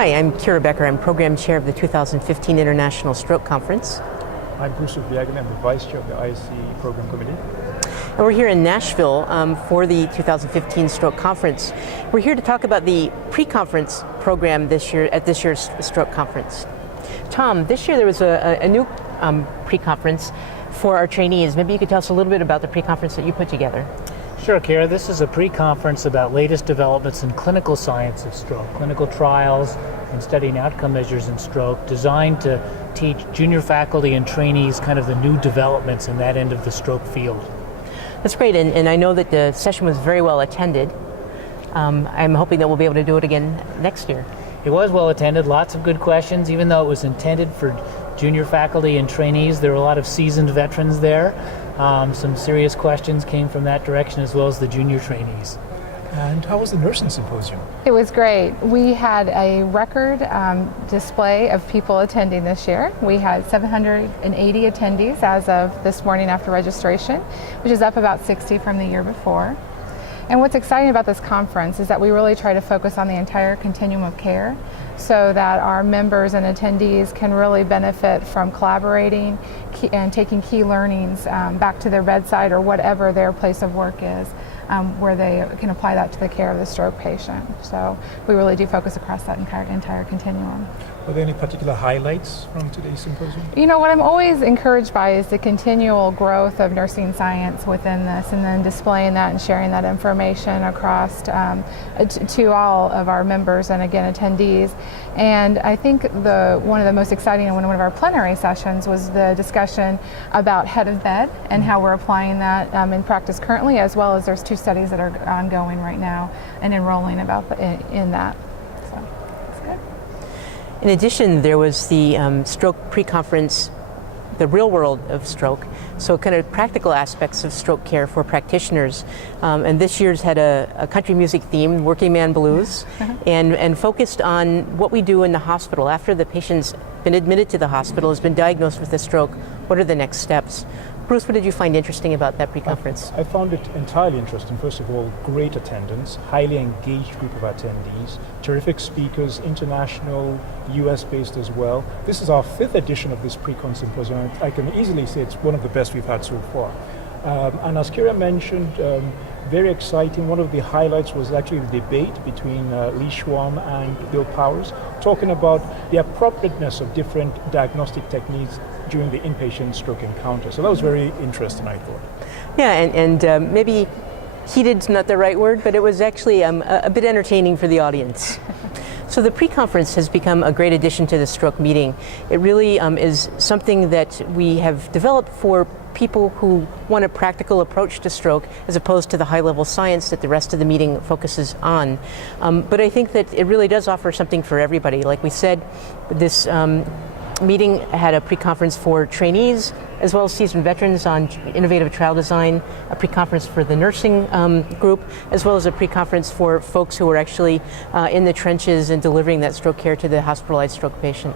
Hi, I'm Kyra Becker. I'm Program Chair of the 2015 International Stroke Conference. I'm Bruce Ovbiagele. I'm the Vice Chair of the IC Program Committee. And we're here in Nashville for the 2015 Stroke Conference. We're here to talk about the pre-conference program this year at this year's Stroke Conference. Tom, this year there was a new pre-conference for our trainees. Maybe you could tell us a little bit about the pre-conference that you put together. Sure, Kyra. This is a pre-conference about latest developments in clinical science of stroke, clinical trials and studying outcome measures in stroke, designed to teach junior faculty and trainees kind of the new developments in that end of the stroke field. That's great, and I know that the session was very well attended. I'm hoping that we'll be able to do it again next year. It was well attended, lots of good questions, even though it was intended for junior faculty and trainees. There were a lot of seasoned veterans there. Some serious questions came from that direction, as well as the junior trainees. And how was the Nursing Symposium? It was great. We had a record display of people attending this year. We had 780 attendees as of this morning after registration, which is up about 60 from the year before. And what's exciting about this conference is that we really try to focus on the entire continuum of care so that our members and attendees can really benefit from collaborating and taking key learnings back to their bedside or whatever their place of work is, where they can apply that to the care of the stroke patient. So we really do focus across that entire continuum. Were there any particular highlights from today's symposium? You know, what I'm always encouraged by is the continual growth of nursing science within this, and then displaying that and sharing that information across to all of our members and, again, attendees. And I think one of the most exciting in one of our plenary sessions was the discussion about head of bed and how we're applying that in practice currently, as well as there's 2 studies that are ongoing right now and enrolling in that. So it's good. In addition, there was the stroke pre-conference, the real world of stroke, so kind of practical aspects of stroke care for practitioners. And this year's had a country music theme, Working Man Blues, and focused on what we do in the hospital. After the patient's been admitted to the hospital, has been diagnosed with a stroke, what are the next steps? Bruce, what did you find interesting about that pre-conference? I found it entirely interesting. First of all, great attendance, highly engaged group of attendees, terrific speakers, international, US-based as well. This is our 5th edition of this pre-con symposium. I can easily say it's one of the best we've had so far. And as Kyra mentioned, very exciting. One of the highlights was actually the debate between Lee Schwam and Bill Powers, talking about the appropriateness of different diagnostic techniques during the inpatient stroke encounter. So that was very interesting, I thought. Yeah, and maybe heated's not the right word, but it was actually a bit entertaining for the audience. So the pre-conference has become a great addition to the stroke meeting. It really is something that we have developed for people who want a practical approach to stroke as opposed to the high-level science that the rest of the meeting focuses on. But I think that it really does offer something for everybody. Like we said, this meeting had a pre-conference for trainees as well as seasoned veterans on innovative trial design, a pre-conference for the nursing group, as well as a pre-conference for folks who are actually in the trenches and delivering that stroke care to the hospitalized stroke patient.